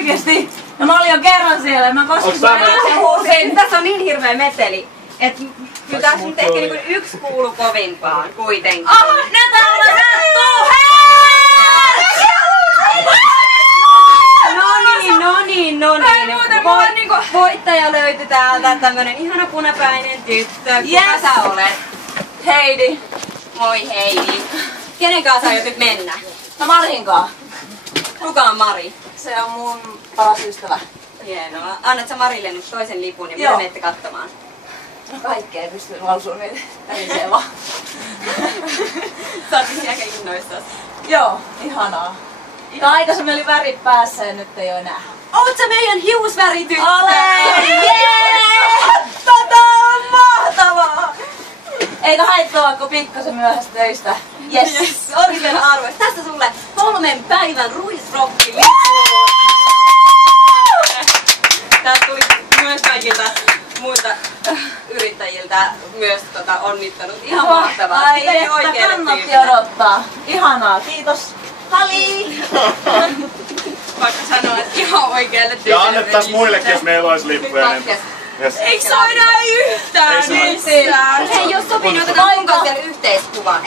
Oikeesti? No mä olin jo kerran siellä ja mä huusin. Tässä on niin hirveä meteli, että kyllä tässä nyt ehkä niinku yksi kuuluu kovimpaan kuitenkin. Nyt täällä sattuu! No niin. Voittaja löytyi täältä, tämmönen ihana punapäinen tyttö. Kuka sä olet? Heidi. Moi Heidi. Kenen kanssa aiot nyt mennä? No Marinkaan. Kuka on Mari? Se on mun paras ystävä. Hienoa. Annat sä Marille nyt toisen lipun ja mitä menette katsomaan? No kaikkea ei pysty lausumaan niitä. Tärisee vaan. Sä oot aika innoissas. Joo, ihanaa. No aikaisemmin oli värit päässä ja nyt ei oo enää. Oot sä meidän hiusvärityttö? Olen! Tätä on mahtavaa! Eikä haittaa vaikka pikkasen myöhässä töistä. Yes! Oikein arvois. Tästä sulle 3 päivän ruisrokki. Tää tuli myös kaikilta muilta yrittäjiltä myös onnittanut. Ihan mahtavaa. Ai että kannatti odottaa. Ihanaa, kiitos. Hali! Vaikka sanoa, että ihan oikealle tytölle. Ja annettais muillekin, jos meillä olisi lippuja. Yes. Eikö saa enää yhtään? Ei saa. Hei, jos sopii, niin otetaan mun kanssa vielä yhteiskuva.